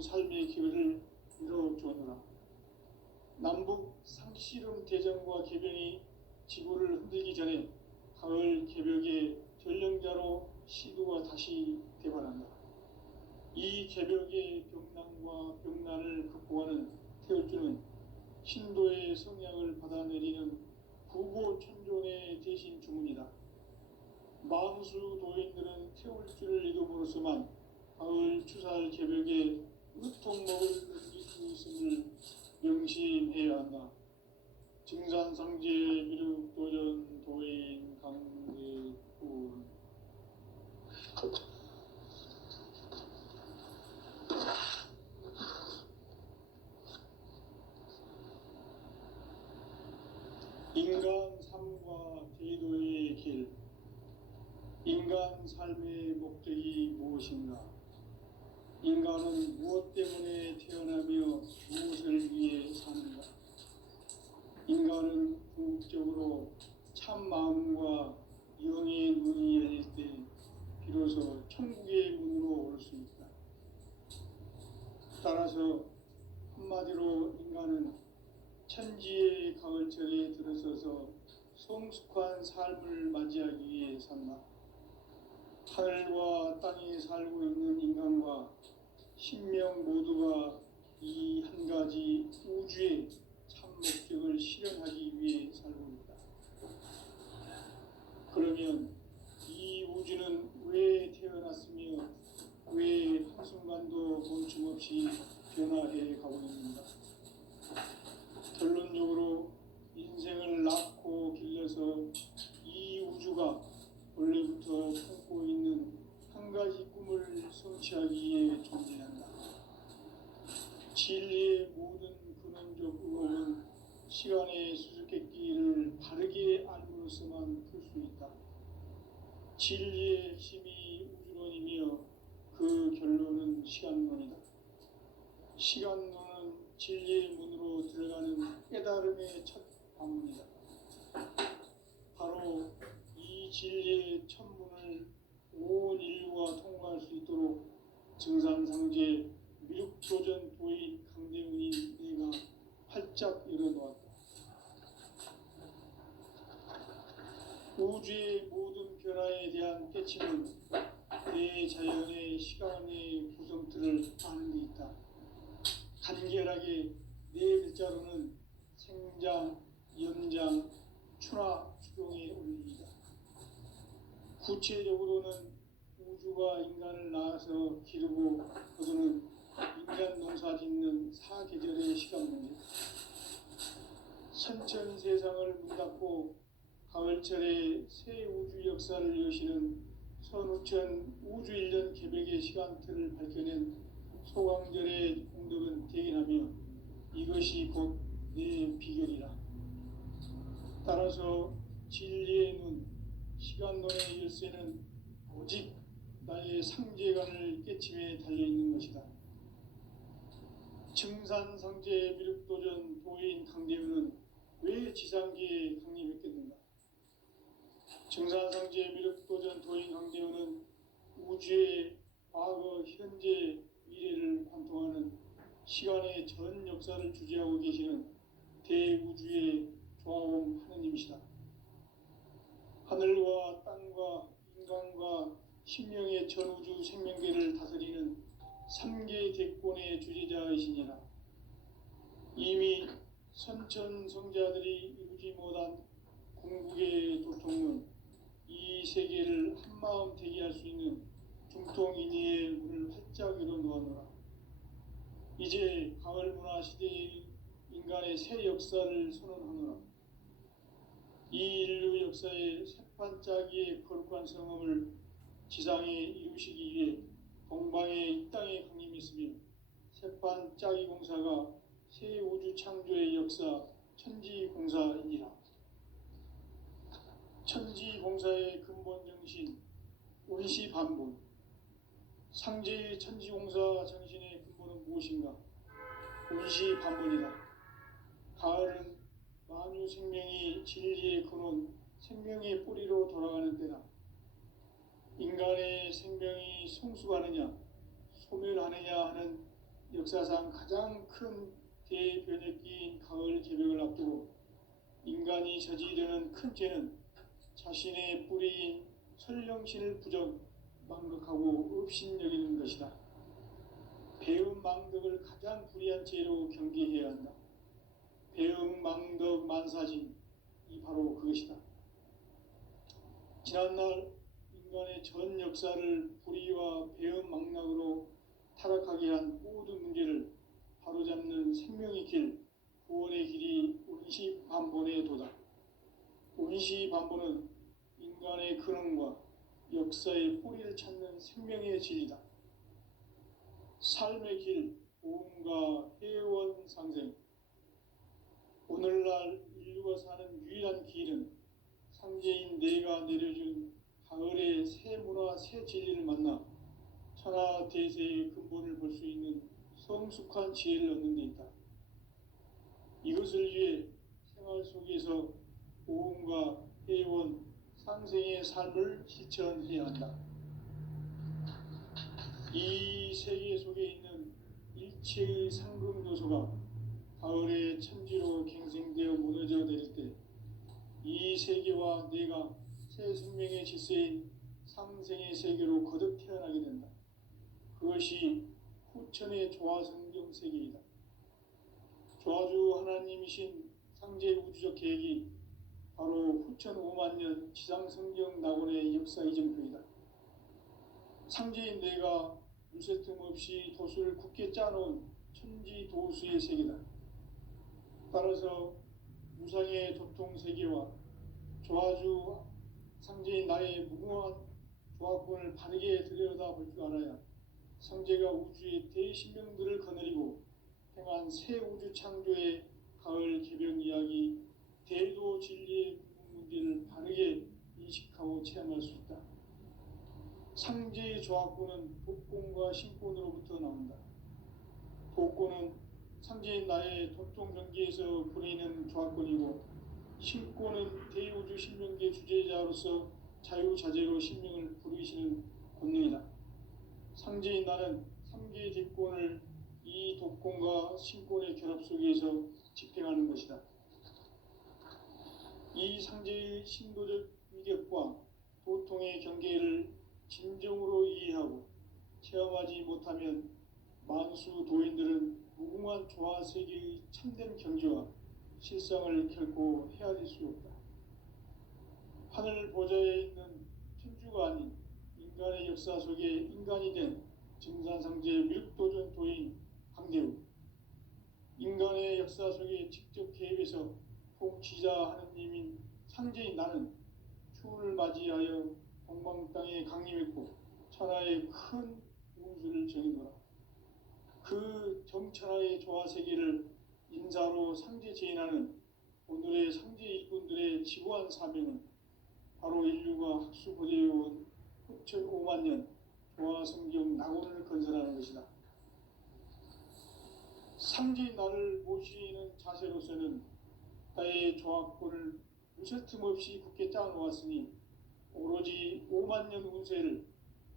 삶의 기회를 이뤄주었노라. 남북 상씨름 대전과 개병이 지구를 흔들기 전에 가을 개벽의 전령자로 시도가 다시 대발한다. 이 개벽의 병난과 병난을 극복하는 태울주는 신도의 성향을 받아내리는 부고천존의 대신 주문이다. 만수 도인들은 태울주를 이름으로서만 가을 추살 개벽에 으통목을 넘기고 있음을 명심해야 한다. 증산상제 미륵도전 도인 강대군. 인간 삶과 제도의 길. 인간 삶의 목적이 무엇인가? 인간은 무엇 때문에 태어나며 무엇을 위해 사는가? 인간은 궁극적으로 참 마음과 영의 눈이 열릴 때 비로소 천국의 문으로 올 수 있다. 따라서 한마디로 인간은 천지의 가을철에 들어서서 성숙한 삶을 맞이하기 위해 산다. 하늘과 땅에 살고 있는 인간과 신명 모두가 이 한 가지 우주의 참 목적을 실현하기 위해 살고 있다. 그러면 이 우주는 왜 태어났으며 왜 한순간도 멈춤없이 변화해 가고 있는가? 결론적으로 인생을 낳고 길러서 이 우주가 원래부터 품고 있는 한 가지 꿈을 성취하기 위해 존재한다. 진리의 모든 근원적 의혹은 시간의 수수께끼를 바르게 알므로서만 풀 수 있다. 진리의 핵심이 우주론이며 그 결론은 시간론이다. 시간론은 진리의 문으로 들어가는 깨달음의 첫 방문이다. 바로 이 진리의 첫 문을 온 인류가 통과할 수 있도록 증산상제 미륵도전 도인 강대훈이 내가 활짝 열어놓았다. 우주의 모든 변화에 대한 깨침은 대자연의 시간의 구성틀을 아는 데 있다. 간결하게 네 글자로는 생장, 연장, 추나 추동의 원리이다. 구체적으로는 우주가 인간을 낳아서 기르고 거두는 인간 농사 짓는 사계절의 시간 문제. 선천 세상을 문 닫고 가을철에 새 우주 역사를 여시는 선우천 우주 1년 개벽의 시간틀을 밝혀낸 소강절의 공덕은 대견하며 이것이 곧 내 비결이라. 따라서 진리의 눈, 시간론의 열쇠는 오직 나의 상제관을 깨침에 달려있는 것이다. 증산상제 미륵도전 도인 강대훈은 왜 지상계에 강림했겠는가? 증산상제 미륵도전 도인 강대훈은 우주의 과거, 현재, 미래를 관통하는 시간의 전 역사를 주재하고 계시는 대우주의 조화원 하느님이시다. 하늘과 땅과 인간과 신명의 전우주 생명계를 다스리는 3계 대권의 주재자이시니라. 이미 선천성자들이 이루지 못한 궁극의 도통은 이 세계를 한마음 대기할 수 있는 중통인의의 문을 활짝 열어놓았노라. 이제 가을 문화 시대의 인간의 새 역사를 선언하노라. 이 인류 역사의 새판짜기의 거룩한 성험을 지상에 이루시기 위해 동방의 이 땅에 강림했으며 새판짜기 공사가 새 우주 창조의 역사 천지공사이니라. 천지공사의 근본 정신 운시반본. 상제의 천지공사 정신의 근본은 무엇인가? 운시반본이다. 가을은 만유 생명이 진리의 근원, 생명의 뿌리로 돌아가는 때다. 인간의 생명이 성숙하느냐, 소멸하느냐 하는 역사상 가장 큰 대변혁기인 가을 개벽을 앞두고 인간이 저지르는 큰 죄는 자신의 뿌리인 설령신을 망각하고 업신여기는 것이다. 배은망덕을 가장 불의한 죄로 경계해야 한다. 배은망덕 만사진이 바로 그것이다. 지난날 인간의 전 역사를 불의와 배은망락으로 타락하게 한 모든 문제를 바로잡는 생명의 길, 구원의 길이 운시반본의 도다. 운시반본은 인간의 근원과 역사의 뿌리를 찾는 생명의 진리다. 삶의 길, 보험과 회원 상생. 오늘날 인류가 사는 유일한 길은 상제인 내가 내려준 가을의 새 문화, 새 진리를 만나 천하 대세의 근본을 볼 수 있는 성숙한 지혜를 얻는 데 있다. 이것을 위해 생활 속에서 보험과 회원, 상생의 삶을 실천해야 한다. 이 세계 속에 있는 일체의 상급 요소가 가을의 천지로 갱생되어 무너져 내릴 때 이 세계와 내가 새 생명의 질서인 상생의 세계로 거듭 태어나게 된다. 그것이 후천의 조화성경 세계이다. 조화주 하나님이신 상제 우주적 계획이 바로 후천 5만 년 지상성경 낙원의 역사 이정표이다. 상제인 내가 물새 틈 없이 도수를 굳게 짜놓은 천지 도수의 세계다. 따라서 무상의 도통 세계와 조화주 상제인 나의 무궁한 조화권을 바르게 들여다볼 줄 알아야 상제가 우주의 대신명들을 거느리고 행한 새 우주 창조의 가을 개벽 이야기, 대도 진리의 문제를 바르게 인식하고 체험할 수 있다. 상제의 조화권은 복권과 신권으로부터 나온다. 복권은 상제인 나의 도통 경계에서 부리는 조화권이고, 신권은 대우주 신명계 주제자로서 자유자재로 신명을 부르시는 권능이다. 상제인 나는 3개의 대권을 이 독권과 신권의 결합 속에서 집행하는 것이다. 이 상제의 신도적 위력과 도통의 경계를 진정으로 이해하고 체험하지 못하면 만수 도인들은 무궁한 조화세계의 참된 경지와 실상을 결코 헤아릴 수 없다. 하늘 보좌에 있는 천주가 아닌 인간의 역사 속에 인간이 된 증산상제 밀도전 도인 강대우, 인간의 역사 속에 직접 개입해서 통치자 하느님인 상제인 나는 추운을 맞이하여 동방 땅에 강림했고 천하의 큰 운수를 정해놓아 그 정천하의 조화세계를 인사로 상제 제인하는 오늘의 상제 일꾼들의 지고한 사명은 바로 인류가 학수고대해온 후천 5만 년 조화성경 낙원을 건설하는 것이다. 상제인 나를 모시는 자세로서는 나의 조화권을 무쇠틈 없이 굳게 짜놓았으니 오로지 5만 년 운세를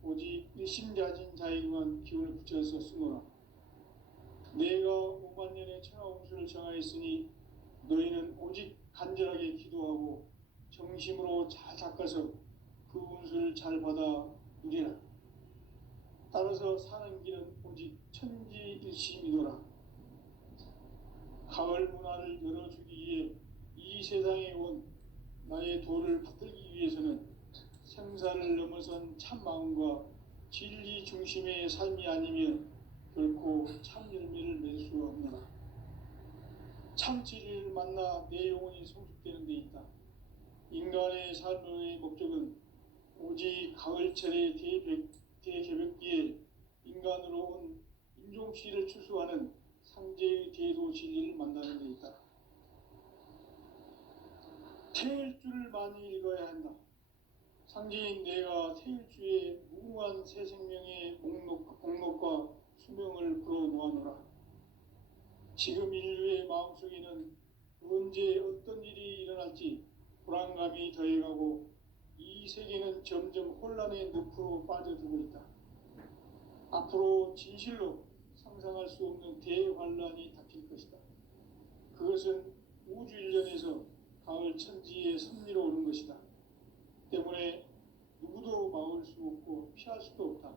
오직 일심자진 자에게만 기운을 붙여서 쓰노라. 내가 5만 년의 천하 운수를 정하였으니 너희는 오직 간절하게 기도하고 정심으로 잘 닦아서 그 운수를 잘 받아 누리라. 따라서 사는 길은 오직 천지일심이노라. 가을 문화를 열어주기 위해 이 세상에 온 나의 도를 받들기 위해서는 생사를 넘어선 참 마음과 진리 중심의 삶이 아니면 결코 참 열매를 맺을 수 없노라. 참 진리를 만나 내 영혼이 성숙되는 데 있다. 인간의 삶의 목적은 오직 가을철의 대개벽기에 인간으로 온 인종시를 추수하는 상제의 대도 진리를 만나는 데 있다. 태일주를 많이 읽어야 한다. 상제인 내가 태일주의 무궁한 새 생명의 목록과 수명을 불어놓아노라. 지금 인류의 마음속에는 언제 어떤 일이 일어날지 불안감이 더해가고 이 세계는 점점 혼란의 늪으로 빠져들고 있다. 앞으로 진실로 상상할 수 없는 대환란이 닥칠 것이다. 그것은 우주 일련에서 가을 천지의 섭리로 오는 것이다. 때문에 누구도 막을 수 없고 피할 수도 없다.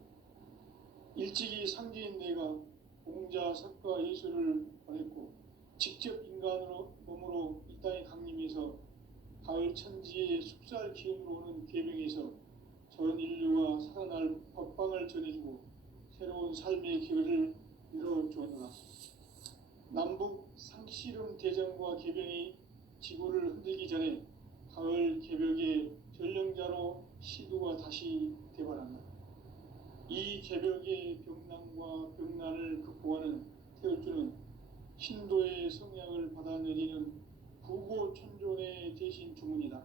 일찍이 상제인 내가 공자, 석가, 예수를 보냈고 직접 인간으로 몸으로 이 땅에 강림해서 가을 천지의 숙살 기운으로 오는 계명에서 전 인류가 살아날 법방을 전해주고 새로운 삶의 기회를 열어주었노라. 남북 상씨름 대전과 개병이 지구를 흔들기 전에 가을 개벽의 전령자로 시두가 다시 대발한다. 이 개벽의 병난과 병난을 극복하는 태울주는 신도의 성향을 받아 내리는 부고천존의 대신 주문이다.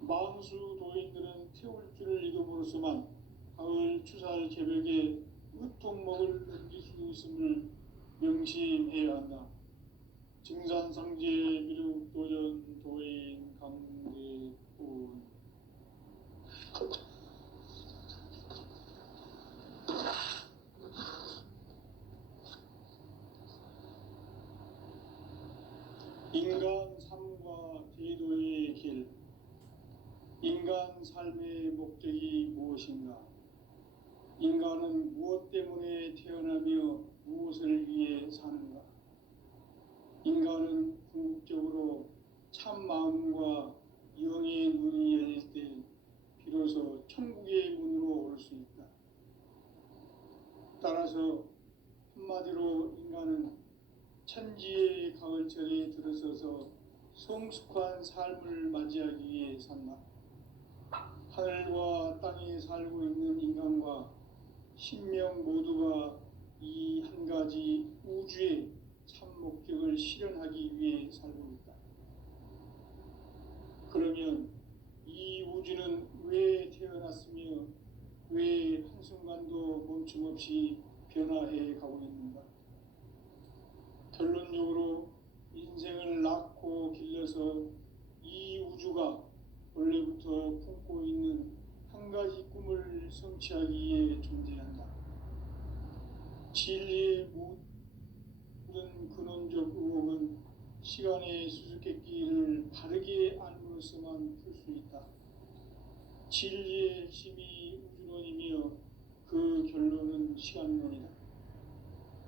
망수 도인들은 태울주를 읽음으로써만 가을 추살 개벽의 으통목을 넘길 수 있음을 명심해야 한다. 증산상제 미륵도전 도인 강대군. 인간 삶과 제도의 길. 인간 삶의 목적이 무엇인가? 인간은 무엇 때문에 태어나며 무엇을 위해 사는가? 인간은 궁극적으로 참 마음과 영의 눈이 열릴 때 비로소 천국의 문으로 올 수 있다. 따라서 한마디로 인간은 천지의 가을철에 들어서서 성숙한 삶을 맞이하기 위해 산다. 하늘과 땅에 살고 있는 인간과 신명 모두가 이 한 가지 우주의 참 목적을 실현하기 위해 살고 있다. 그러면 이 우주는 왜 태어났으며 왜 한순간도 멈춤없이 변화해 가고 있는가? 결론적으로 인생을 낳고 길러서 이 우주가 원래부터 품고 있는 한 가지 꿈을 성취하기 위해 존재한다. 진리의 모든 근원적 의혹은 시간의 수수께끼를 바르게 알므로써만 풀 수 있다. 진리의 핵심이 우주론이며 그 결론은 시간론이다.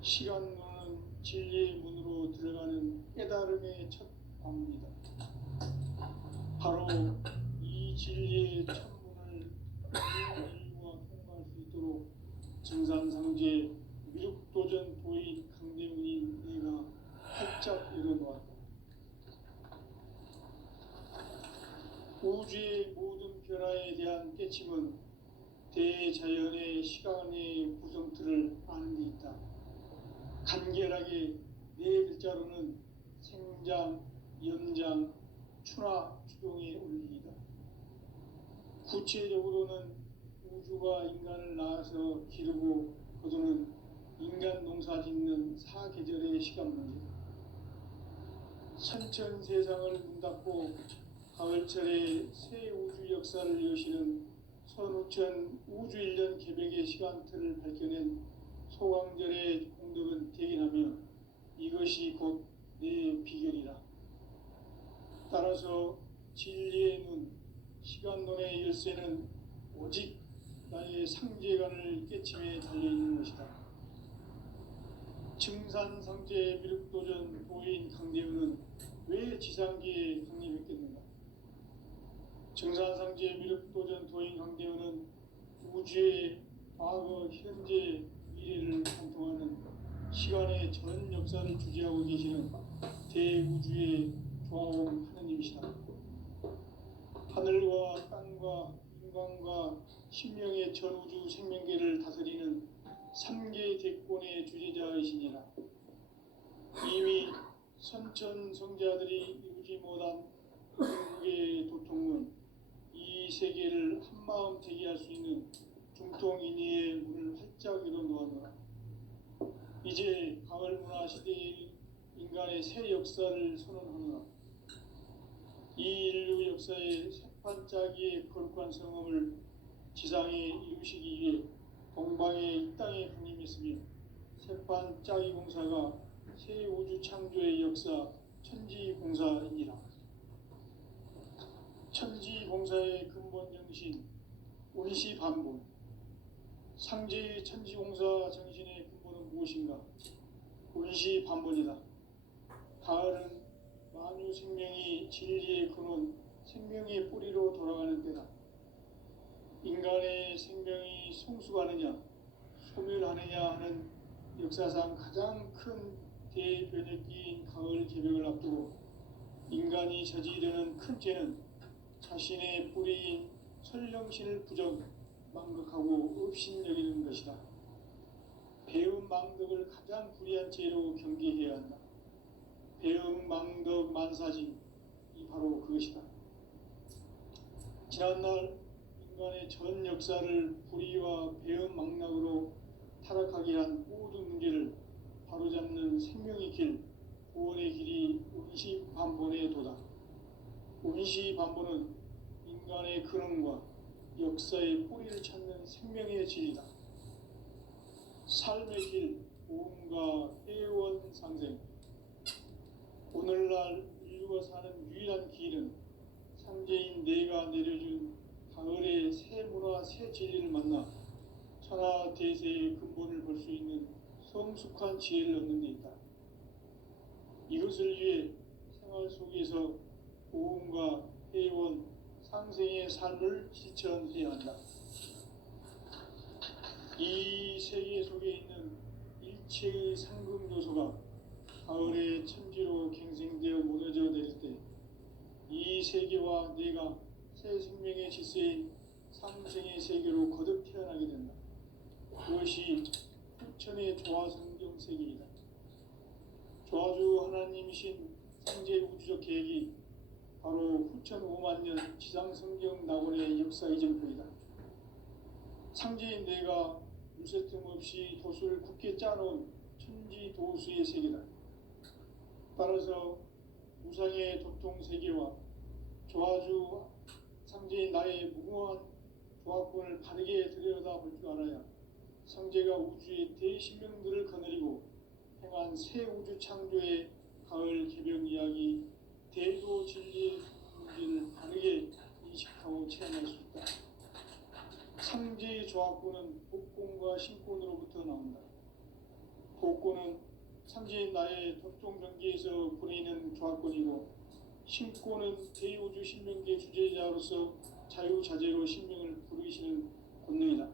시간론은 진리의 문으로 들어가는 깨달음의 첫 관문이다. 바로 이 진리의 천문을 인류가 통과할 수 있도록 증산상제 미륵도전 도인 강대문인 내가 활짝 열어놓았다. 우주의 모든 변화에 대한 깨침은 대자연의 시간의 구성틀을 아는 데 있다. 간결하게 네 글자로는 생장, 연장, 추나 추동의 원리이다. 구체적으로는 우주가 인간을 낳아서 기르고 거두는 인간 농사 짓는 사계절의 시간 문제다. 선천 세상을 문 닫고 가을철에 새 우주 역사를 여시는 선우천 우주일년 개벽의 시간틀을 밝혀낸 소강절의 공덕은 대견하며 이것이 곧 내 비결이라. 따라서 진리의 눈, 시간론의 열쇠는 오직 나의 상제관을 깨침에 달려있는 것이다. 증산상제 미륵도전 도인 강대훈은 왜 지상계에 강림했겠는가? 증산상제 미륵도전 도인 강대훈은 우주의 과거, 현재, 미래를 관통하는 시간의 전 역사를 주재하고 계시는 대우주의 조화원 하느님이시다. 하늘과 땅과 인간과 신명의 전우주 생명계를 다스리는 3계 대권의 주재자이시니라. 이미 선천성자들이 이루지 못한 궁극의 도통은 이 세계를 한마음 되게 할 수 있는 중통인의의 문을 활짝 열어놓았노라. 이제 가을 문화 시대의 인간의 새 역사를 선언하노라. 이 인류 역사의 새판짜기의 거룩한 성험을 지상에 이루시기 위해 동방의 이 땅에 강림했으며 세판 짜기 공사가 새 우주 창조의 역사 천지공사입니다. 천지공사의 근본 정신 운시반본. 상제의 천지공사 정신의 근본은 무엇인가? 운시반본이다. 가을은 만유 생명이 진리의 근원, 생명의 뿌리로 돌아가는 때다. 인간의 생명이 성숙하느냐, 소멸하느냐 하는 역사상 가장 큰 대변혁기인 가을 개벽을 앞두고 인간이 저지르는 큰 죄는 자신의 뿌리인 설령신을 부정, 망극하고 업신여기는 것이다. 배움 망덕을 가장 불의한 죄로 경계해야 한다. 배움 망덕 만사지, 이 바로 그것이다. 지난날 인간의 전 역사를 불의와 배움 망락으로 타락하게 한 모든 문제를 바로잡는 생명의 길, 구원의 길이 운시반본의 도다. 운시반본은 인간의 근원과 역사의 뿌리를 찾는 생명의 진리다. 삶의 길, 보험과 회원 상생. 오늘날 인류가 사는 유일한 길은 상제인 내가 내려준 가을의 새 문화, 새 진리를 만나 천하 대세의 근본을 볼 수 있는 성숙한 지혜를 얻는 데 있다. 이것을 위해 생활 속에서 보험과 회원, 상생의 삶을 실천해야 한다. 이 세계 속에 있는 일체의 상금 요소가 가을의 천지로 갱생되어 무너져 내릴 때 이 세계와 내가 새 생명의 질서인 상생의 세계로 거듭 태어나게 된다. 그것이 후천의 조화성경 세계이다. 조화주 하나님이신 상제 우주적 계획이 바로 후천 5만 년 지상성경 낙원의 역사 이전표이다. 상제인 내가 물새틈 없이 도수를 굳게 짜놓은 천지도수의 세계다. 따라서 우상의 도통세계와 조화주 상제인 나의 무궁한 조화권을 바르게 들여다볼 줄 알아야 상제가 우주의 대신명들을 거느리고 행한 새 우주 창조의 가을 개벽 이야기 대도 진리의 문제를 바르게 인식하고 체험할 수 있다. 상제의 조화권은 복권과 신권으로부터 나온다. 복권은 상제인 나의 도통 경계에서 보내는 조화권이고 신권은 대우주 신명계 주제자로서 자유자재로 신명을 부르시는 권능이다.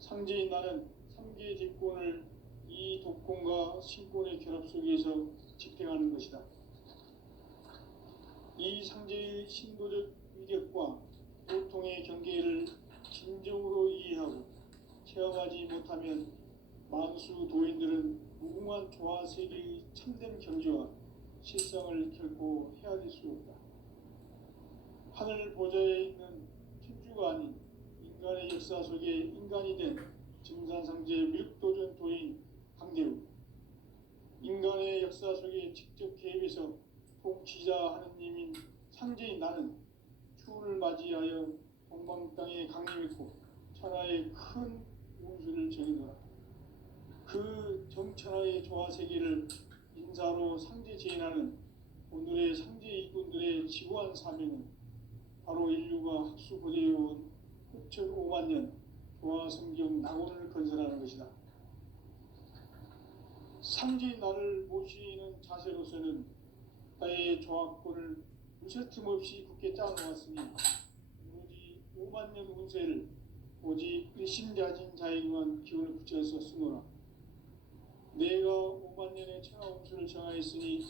상제인 나는 3개 직권을 이 독권과 신권의 결합 속에서 집행하는 것이다. 이 상제의 신도적 위력과 보통의 경계를 진정으로 이해하고 체험하지 못하면 만수 도인들은 무궁한 조화 세계의 참된 경지와 실상을 결코 헤아릴 수 없다. 하늘 보좌에 있는 천주가 아닌 인간의 역사 속에 인간이 된 증산상제 밀도전 도인 강대우. 인간의 역사 속에 직접 개입해서 통치자 하느님인 상제인 나는 추운을 맞이하여 동방 땅에 강림했고 천하의 큰 운수를 정해노라. 그 정천하의 조화 세계를 인사로 상제 제인하는 오늘의 상제 일꾼들의 지구한 사명은 바로 인류가 학수 고대해온 후천 5만 년 조화 성경 낙원을 건설하는 것이다. 상제인 나를 모시는 자세로서는 나의 조화권을 무쇠틈 없이 굳게 짜놓았으니 오로지 5만 년 운세를 오직 일심자진 자에게만 기운을 붙여서 쓰노라. 내가 5만 년의 천하 운수를 정하였으니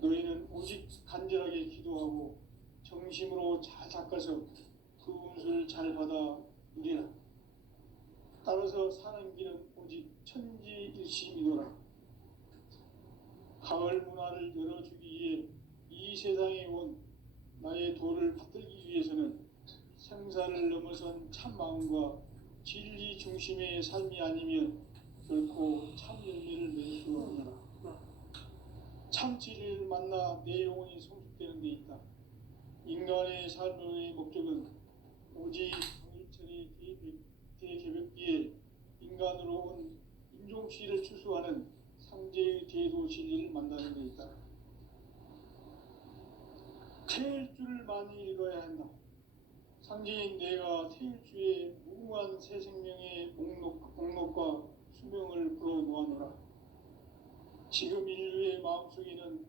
너희는 오직 간절하게 기도하고 정심으로 잘 닦아서 그 운수를 잘 받아 누리라. 따라서 사는 길은 오직 천지일심이노라. 가을 문화를 열어주기 위해 이 세상에 온 나의 도를 받들기 위해서는 생사를 넘어선 참 마음과 진리 중심의 삶이 아니면 결코 참 열매를 맺을 수 없느라. 참 진리를 만나 내 영혼이 성숙되는 데 있다. 인간의 삶의 목적은 오직 강일천의 대개벽기에 인간으로 온 윤종시를 추수하는 상제의 대도 진리를 만나는 데 있다. 태일주를 많이 읽어야 한다. 상제인 내가 태일주의 무궁한 새 생명의 목록과 수명을 불어놓아노라. 지금 인류의 마음속에는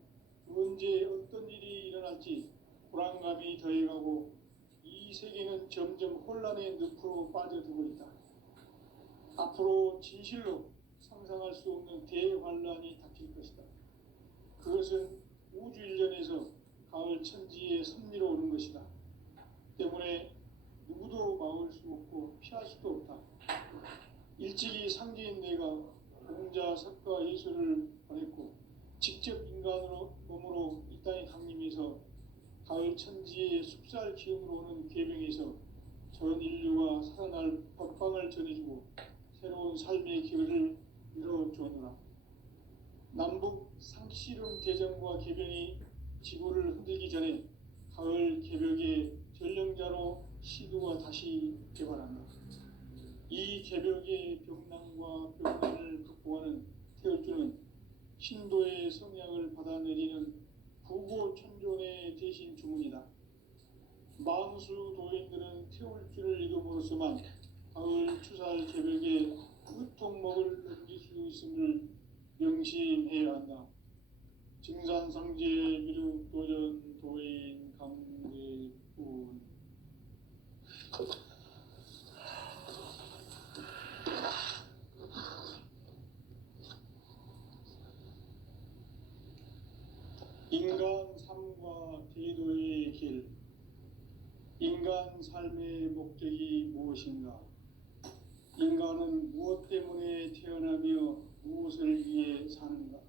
언제 어떤 일이 일어날지 불안감이 더해가고 이 세계는 점점 혼란의 늪으로 빠져들고 있다. 앞으로 진실로 상상할 수 없는 대환란이 닥칠 것이다. 그것은 우주 일련에서 가을 천지의 섭리로 오는 것이다. 때문에 누구도 막을 수 없고 피할 수도 없다. 일찍이 상제인 내가 공자, 석가, 예수를 보냈고 직접 인간으로 몸으로 이 땅에 강림해서 가을 천지의 숲살 기운으로 오는 계명에서 전 인류가 살아날 법방을 전해주고 새로운 삶의 기회를 열어주었노라. 남북 상씨름 대전과 개변이 지구를 흔들기 전에 가을 개벽의 전령자로 시도가 다시 개발한다. 이 개벽의 벽난과 벽난을 극복하는 태울주는 신도의 성향을 받아내리는 부고천존의 대신 주문이다. 만수 도인들은 태울주를 읽음으로써만 가을 추살 개벽의 끝통목을 넘길 수 있음을 명심해야 한다. 증산상제 미륵도전 도인 강대군. 인간 삶과 대도의 길. 인간 삶의 목적이 무엇인가? 인간은 무엇 때문에 태어나며 무엇을 위해 사는가?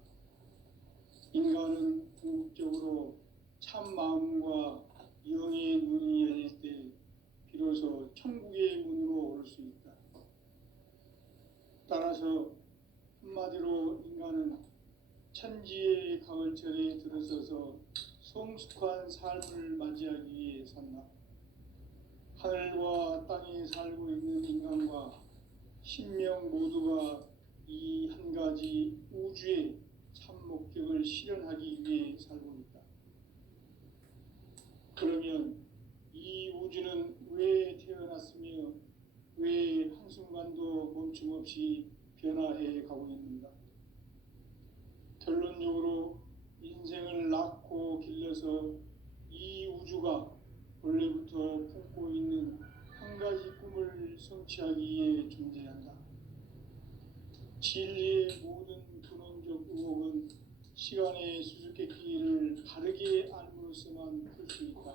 인간은 궁극적으로 참 마음과 영의 눈이 열릴 때 비로소 천국의 문으로 올 수 있다. 따라서 한마디로 인간은 천지의 가을철에 들어서서 성숙한 삶을 맞이하기 위해 산다. 하늘과 땅에 살고 있는 인간과 신명 모두가 이 한 가지 우주의 참 목적을 실현하기 위해 살고 있다. 그러면 이 우주는 왜 태어났으며 왜 한순간도 멈춤없이 변화해 가고 있는가? 결론적으로 인생을 낳고 길러서 이 우주가 원래부터 품고 있는 한 가지 꿈을 성취하기 위해 존재한다. 진리의 모든 근원적 의혹은 시간의 수수께끼를 바르게 알므로써만 풀 수 있다.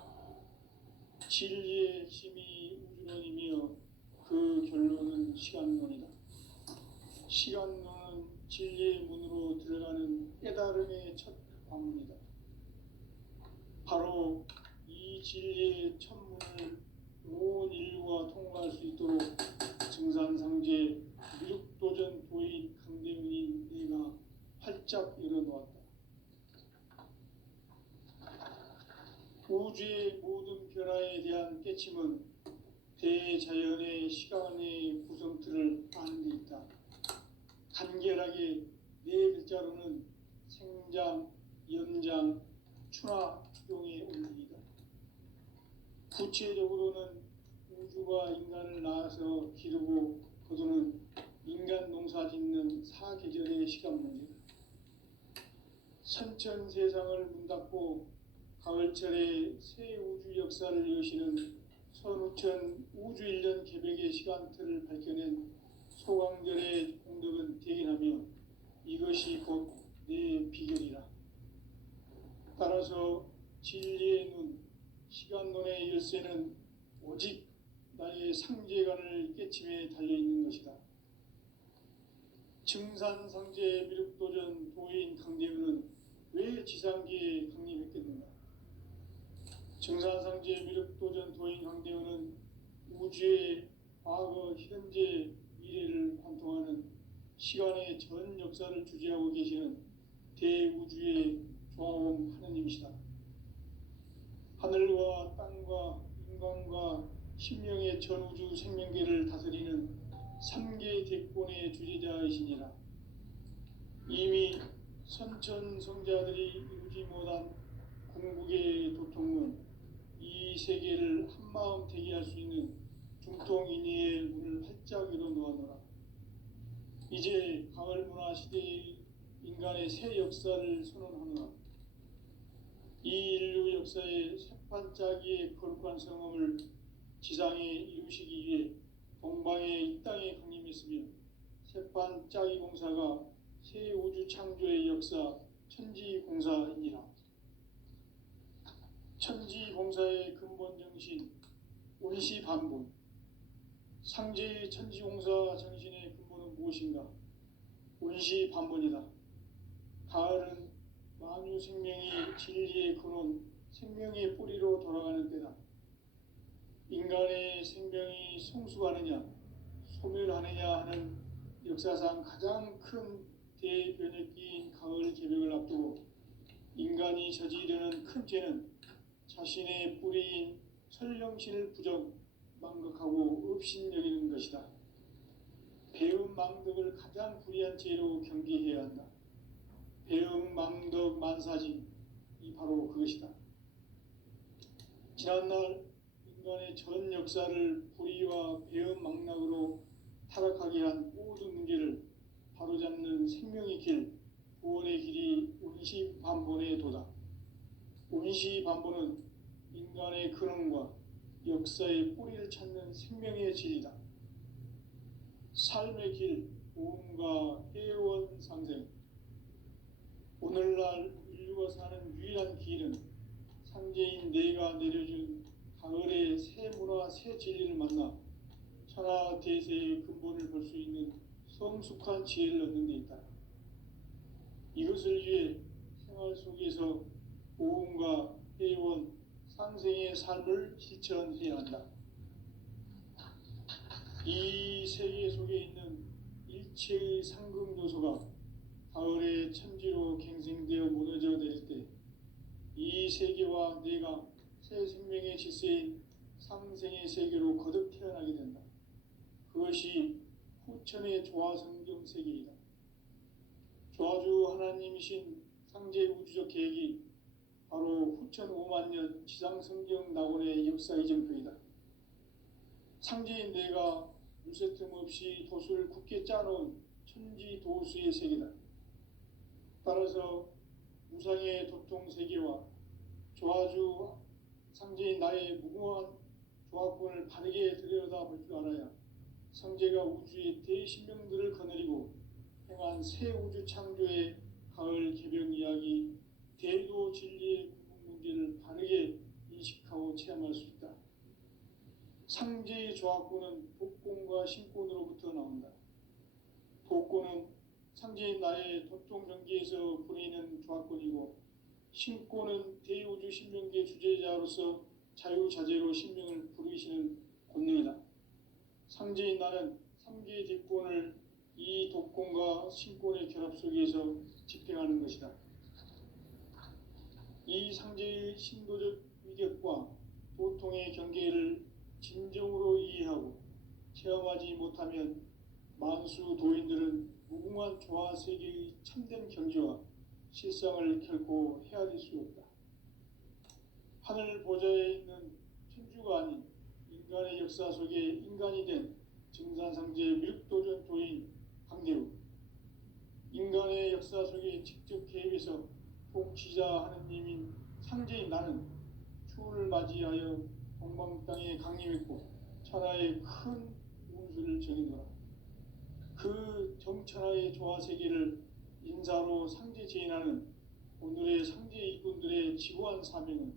진리의 핵심이 우주론이며 그 결론은 시간론이다. 시간론은 진리의 문으로 들어가는 깨달음의 첫 관문이다. 바로 이 진리의 첫문을 온 인류가 통과할 수 있도록 증산상제 미륵도전 도인 강대문인 내가 활짝 열어놓았다. 우주의 모든 변화에 대한 깨침은 대자연의 시간의 구성틀을 아는 데 있다. 간결하게 네 글자로는 생장, 연장, 추나 추동의 원리이다. 구체적으로는 우주가 인간을 낳아서 기르고 거두는 인간 농사 짓는 사계절의 시간 문제다. 선천 세상을 문 닫고 가을철에 새 우주 역사를 여시는 선우천 우주 일년 개벽의 시간틀을 밝혀낸 소강절의 공덕은 대견하며 이것이 곧 내 비결이라. 따라서 진리의 눈, 시간론의 열쇠는 오직 나의 상제관을 깨침에 달려있는 것이다. 증산상제 미륵도전 도인 강대은은 왜 지상계에 강림했겠는가? 증산상제 미륵도전 도인 강대은은 우주의 과거, 현재, 미래를 관통하는 시간의 전 역사를 주재하고 계시는 대우주의 조화원 하느님이시다. 하늘과 땅과 인간과 신명의 전우주 생명계를 다스리는 3개 대권의 주제자이시니라. 이미 선천성자들이 이루지 못한 궁극의 도통은 이 세계를 한마음 되게 할 수 있는 중통인의의 문을 활짝 열어 놓아노라. 이제 가을 문화 시대의 인간의 새 역사를 선언하노라. 이 인류 역사의 새판짜기의 거룩한 성험을 지상에 이루시기 위해 동방의 이 땅에 강림했으며 새판짜기 공사가 새 우주 창조의 역사 천지공사이니라. 천지공사의 근본 정신 원시반본. 상제의 천지공사 정신의 근본은 무엇인가? 원시반본이다. 가을은 만유 생명이 진리의 근원, 생명의 뿌리로 돌아가는 때다. 인간의 생명이 성숙하느냐, 소멸하느냐 하는 역사상 가장 큰 대변혁기인 가을 개벽을 앞두고 인간이 저지르는 큰 죄는 자신의 뿌리인 설령신을 부정, 망각하고 업신여기는 것이다. 배음 망덕을 가장 불의한 죄로 경계해야 한다. 배음 망덕 만사진, 이 바로 그것이다. 지난날 인간의 전 역사를 불의와 배음 망락으로 타락하게 한 모든 문제를 바로잡는 생명의 길, 구원의 길이 원시반본의 도다. 원시반본은 인간의 근원과 역사의 뿌리를 찾는 생명의 진리다. 삶의 길, 보험과 해원 상생. 오늘날 인류가 사는 유일한 길은 상제인 내가 내려준 가을의 새 문화, 새 진리를 만나 천하 대세의 근본을 볼 수 있는 성숙한 지혜를 얻는 데 있다. 이것을 위해 생활 속에서 보험과 해원, 상생의 삶을 실천해야 한다. 이 세계 속에 있는 일체의 상급 요소가 가을의 천지로 갱생되어 무너져 내릴 때 이 세계와 내가 새 생명의 질서인 상생의 세계로 거듭 태어나게 된다. 그것이 후천의 조화성경 세계이다. 조화주 하나님이신 상제 우주적 계획이 바로 후천 5만 년 지상성경 낙원의 역사 이정표이다. 상제인 내가 무쇠 틈 없이 도수를 굳게 짜놓은 천지 도수의 세계다. 따라서 무상의 도통 세계와 조화주 상제인 나의 무궁한 조화권을 바르게 들여다볼 줄 알아야 상제가 우주의 대신명들을 거느리고 행한 새 우주 창조의 가을 개벽 이야기, 대도 진리의 궁극 문제를 바르게 인식하고 체험할 수 있다. 상제의 조화권은 복권과 신권으로부터 나온다. 복권은 상제인 나의 도통 경계에서 부리는 조화권이고, 신권은 대우주 신명계 주제자로서 자유자재로 신명을 부르시는 권능이다. 상제인 나는 3개의 대권을 이 독권과 신권의 결합 속에서 집행하는 것이다. 이 상제의 신도적 위격과 도통의 경계를 진정으로 이해하고 체험하지 못하면 만수 도인들은 무궁한 조화 세계의 참된 경지와 실상을 결코 헤아릴 수 없다. 하늘 보좌에 있는 천주가 아닌 인간의 역사 속에 인간이 된 증산상제 밀도전 도인 강대우, 인간의 역사 속에 직접 개입해서 통치자 하느님인 상제인 나는 추를 맞이하여 동방 땅에 강림했고 천하의 큰 운수를 정해노라. 그 정천하의 조화 세계를 인사로 상제 제인하는 오늘의 상제 일꾼들의 지고한 사명은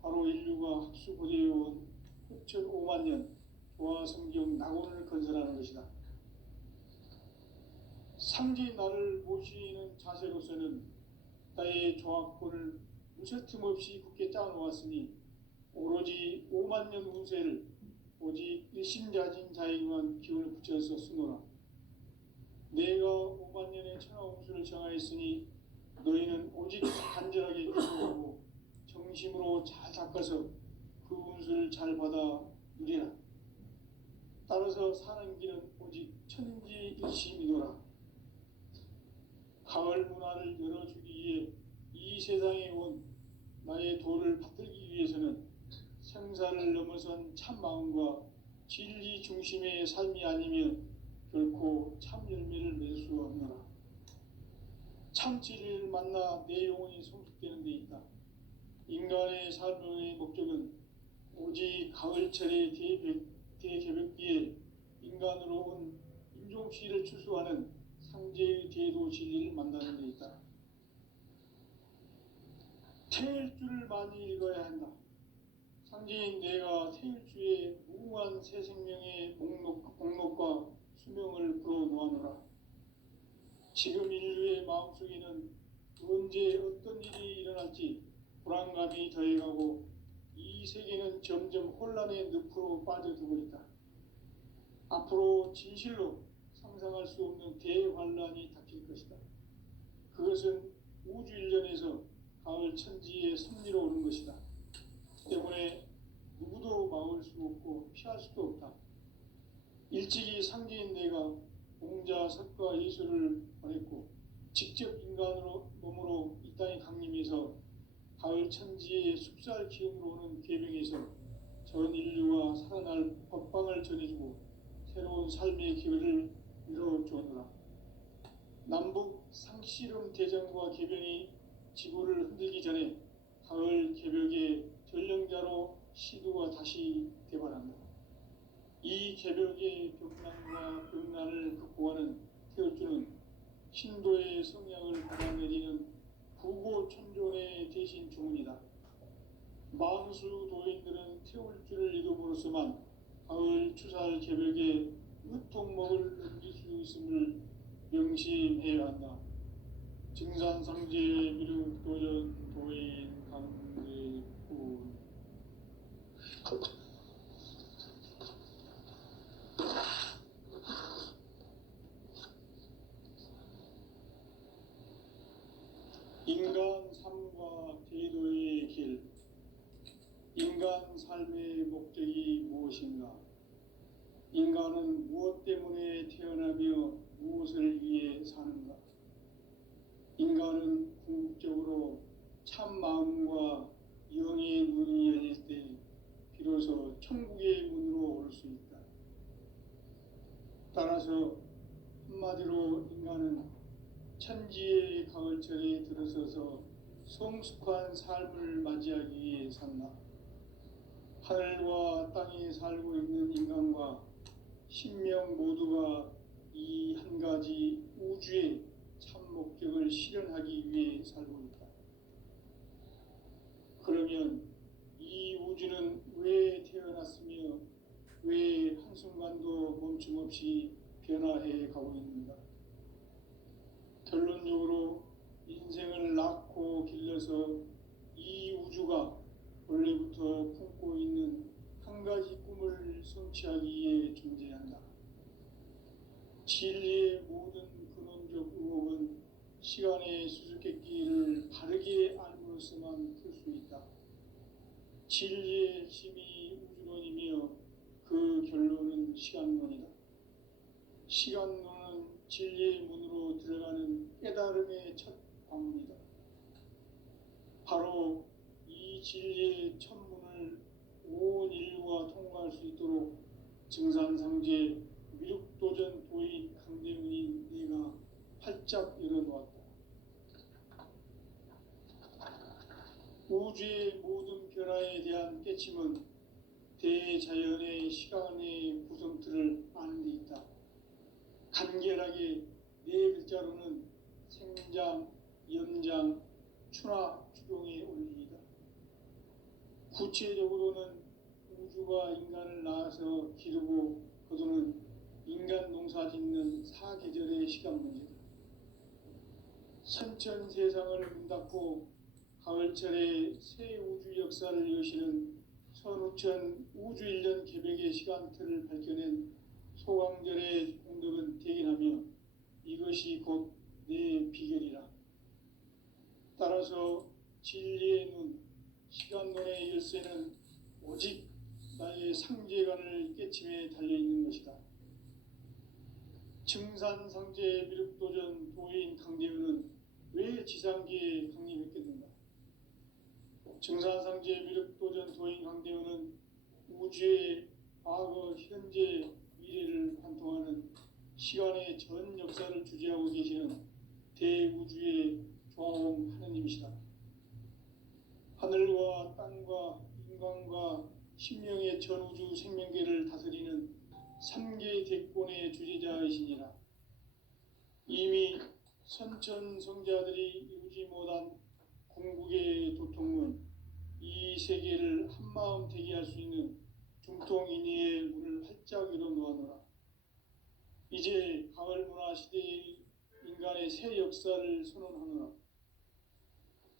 바로 인류가 학수고대해온 후천 5만 년 조화 성경 낙원을 건설하는 것이다. 상제인 나를 모시는 자세로서는 나의 조화권을 무쇠틈 없이 굳게 짜놓았으니 오로지 5만 년 운세를 오직 일심자진 자에게만 기운을 붙여서 쓰노라. 내가 5만 년의 천하 운수를 정하였으니 너희는 오직 간절하게 기도하고 정심으로 잘 닦아서 그 운수를 잘 받아 누리라. 따라서 사는 길은 오직 천지일심이노라. 가을 문화를 열어주기 위해 이 세상에 온 나의 도를 받들기 위해서는 생사를 넘어선 참 마음과 진리 중심의 삶이 아니면 결코 참 열매를 맺을 수 없노라. 참 진리를 만나 내 영혼이 성숙되는 데 있다. 인간의 삶의 목적은 오직 가을철의 대개벽기에 인간으로 온 인종시를 추수하는 상제의 대도 진리를 만나는 데 있다. 태일주를 많이 읽어야 한다. 상제인 내가 태일주의 무궁한 새 생명의 목록과 수명을 불어놓아노라. 지금 인류의 마음속에는 언제 어떤 일이 일어날지 불안감이 더해가고 이 세계는 점점 혼란의 늪으로 빠져들고 있다. 앞으로 진실로 상상할 수 없는 대환란이 닥칠 것이다. 그것은 우주 일련에서 가을 천지의 섭리로 오는 것이다. 때문에 누구도 막을 수 없고 피할 수도 없다. 일찍이 상제인 내가 공자, 석가, 예수를 보냈고 직접 인간으로 몸으로 이 땅에 강림해서 가을 천지의 숲살 기운으로 오는 계명에서 전 인류와 살아날 법방을 전해주고 새로운 삶의 기회를 이뤄주었노라. 남북 상씨름 대전과 개병이 지구를 흔들기 전에 가을 개벽의 전령자로 시두가 다시 대발한다. 이 개벽의 벽난과 벽난을 극복하는 태울주는 신도의 성향을 받아내리는 부고천존의 대신 주문이다. 만수 도인들은 태울주를 이름으로서만 가을 추살 개벽의 으통목을 넘길 수 있음을 명심해야 한다. 증산상제 미륵도전 도인 강대군 인간 삶과 대도의 길. 인간 삶의 목적이 무엇인가? 인간은 무엇 때문에 태어나며 무엇을 위해 사는가? 인간은 궁극적으로 참 마음과 영의 문이 열릴 때 비로소 천국의 문으로 올 수 있다. 따라서 한마디로 인간은 천지의 가을철에 들어서서 성숙한 삶을 맞이하기 위해 산다. 하늘과 땅에 살고 있는 인간과 신명 모두가 이 한 가지 우주의 참 목적을 실현하기 위해 살고 있다. 그러면 이 우주는 왜 태어났으며 왜 한순간도 멈춤 없이 변화해 가고 있는가? 결론적으로 인생을 낳고 길러서 이 우주가 원래부터 품고 있는 한 가지 꿈을 성취하기 위해 존재한다. 진리의 모든 근원적 의혹은 시간의 수수께끼를 바르게 알므로서만 풀 수 있다. 진리의 핵심이 우주론이며 그 결론은 시간론이다. 시간론은 진리의 문으로 들어가는 깨달음의 첫 방문이다. 바로 이 진리의 첫 문을 온 인류가 통과할 수 있도록 증산상제 미륵도전 도인 강대문인 내가 활짝 열어놓았다. 우주의 모든 변화에 대한 깨침은 대자연의 시간의 구성틀을 아는 데 있다. 간결하게 네 글자로는 생장, 연장, 추나 추동의 원리이다. 구체적으로는 우주가 인간을 낳아서 기르고 거두는 인간 농사 짓는 사계절의 시간 문제다. 선천 세상을 문 닫고 가을철에 새 우주 역사를 여시는 선우천 우주일년 개벽의 시간틀을 밝혀낸 소강절의 공덕은 대견하며 이것이 곧 내 비결이라. 따라서 진리의 눈, 시간론의 열쇠는 오직 나의 상제관을 깨침에 달려있는 것이다. 증산상제 미륵도전 도인 강대우는 왜 지상계에 강림했겠는가? 증산상제 미륵도전 도인 강대우는 우주의 과거, 현재, 미래를 관통하는 시간의 전 역사를 주재하고 계시는 대우주의 조화음 하느님이시다. 하늘과 땅과 인간과 신명의 전우주 생명계를 다스리는 삼계 대권의 주재자이시니라. 이미 선천성자들이 이루지 못한 궁극의 도통은 이 세계를 한마음 되게 할 수 있는 중통인의의 문을 활짝 열어 놓아노라. 이제 가을 문화 시대의 인간의 새 역사를 선언하노라.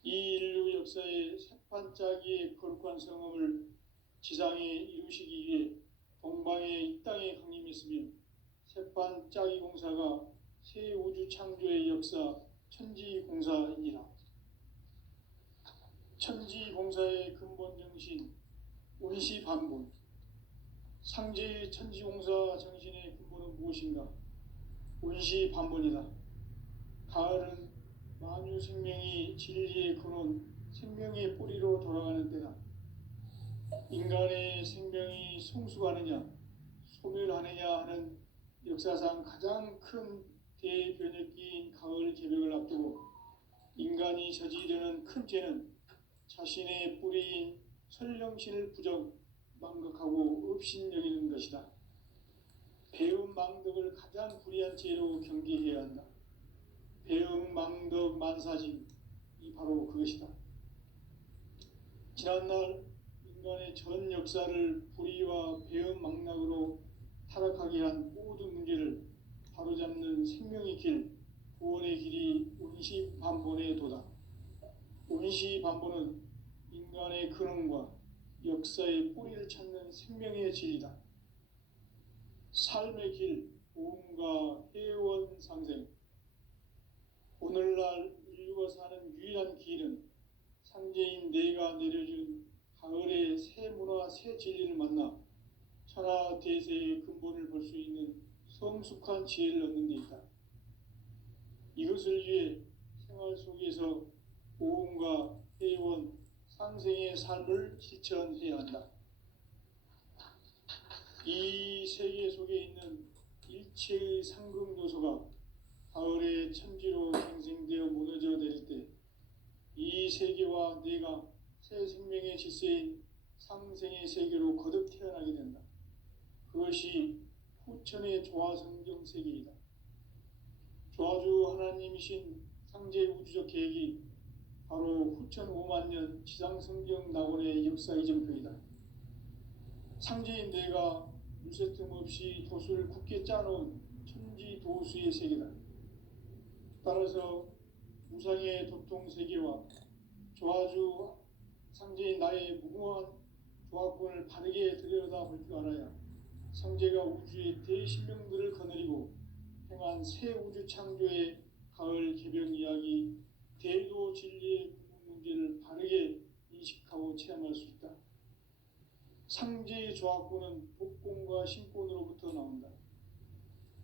이 인류 역사의 새판짜기의 거룩한 성음을 지상에 이루시기 위해 동방의 이 땅에 강림했으며 새판짜기 공사가 새 우주 창조의 역사 천지공사이니라. 천지공사의 근본 정신 원시반본. 상제의 천지공사 정신의 근본은 무엇인가? 원시반본이다. 가을은 만유 생명이 진리의 근원, 생명의 뿌리로 돌아가는 때다. 인간의 생명이 성숙하느냐, 소멸하느냐 하는 역사상 가장 큰 대변혁기인 가을 개벽을 앞두고 인간이 저지르는 큰 죄는 자신의 뿌리인 설령신을 부정, 망각하고 업신여기는 것이다. 배움 망덕을 가장 불의한 죄로 경계해야 한다. 배움 망덕 만사짐이 바로 그것이다. 지난날 인간의 전 역사를 불의와 배움 망락으로 타락하게 한 모든 문제를 바로잡는 생명의 길, 구원의 길이 원시반본의 도다. 원시반본은 인간의 근원과 역사의 뿌리를 찾는 생명의 진리다. 삶의 길, 보험과 회원 상생. 오늘날 인류가 사는 유일한 길은 상제인 내가 내려준 가을의 새 문화, 새 진리를 만나 천하 대세의 근본을 볼 수 있는 성숙한 지혜를 얻는 데 있다. 이것을 위해 생활 속에서 보험과 회원, 상생의 삶을 실천해야 한다. 이 세계 속에 있는 일체의 상급 요소가 가을의 천지로 갱생되어 무너져 내릴 때 이 세계와 내가 새 생명의 질서인 상생의 세계로 거듭 태어나게 된다. 그것이 후천의 조화성경 세계이다. 조화주 하나님이신 상제 우주적 계획이 바로 후천 5만 년 지상성경 낙원의 역사 이정표이다. 상제인 내가 물새틈 없이 도수를 굳게 짜놓은 천지도수의 세계다. 따라서 무상의 도통세계와 조화주 상제인 나의 무궁한 조화권을 바르게 들여다볼 줄 알아야 상제가 우주의 대신명들을 거느리고 행한 새 우주 창조의 가을 개변 이야기, 대도 진리의 구분 문제를 바르게 인식하고 체험할 수 있다. 상제의 조화권은 복권과 신권으로부터 나온다.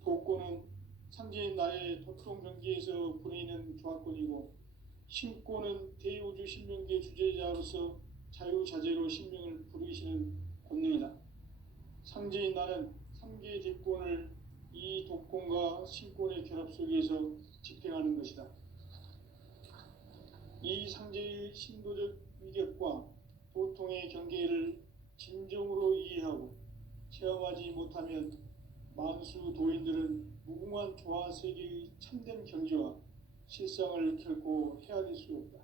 복권은 상제인 나의 도통 경계에서 부리는 조화권이고, 신권은 대우주 신명계 주제자로서 자유자재로 신명을 부르시는 권능이다. 상제인 나는 상계 대권을 이 독권과 신권의 결합 속에서 집행하는 것이다. 이 상제의 신도적 위격과 도통의 경계를 진정으로 이해하고 체험하지 못하면 만수 도인들은 무궁한 조화 세계의 참된 경지와 실상을 결코 헤아릴 수 없다.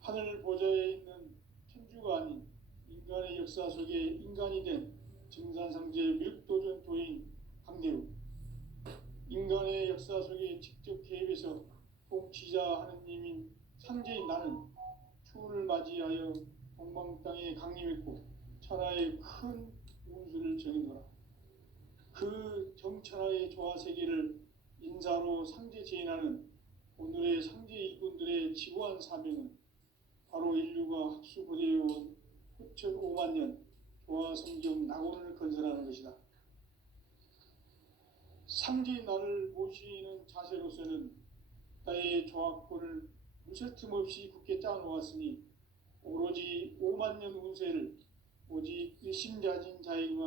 하늘 보좌에 있는 천주가 아닌 인간의 역사 속에 인간이 된 증산상제 미륵도전 도인 강대우. 인간의 역사 속에 직접 개입해서 통치자 하느님인 상제인 나는 추운을 맞이하여 동방 땅에 강림했고 천하의 큰 운수를 정해노라. 그 정천하의 조화 세계를 인사로 상제 제인하는 오늘의 상제 일꾼들의 지고한 사명은 바로 인류가 학수고대해온 후천 5만 년 조화 성경 낙원을 건설하는 것이다. 상지 나를 모시는 자세로서는 나의 조합권을 무쇠 틈 없이 굳게 짜놓았으니 오로지 5만 년 운세를 오직 일심자진 자에게만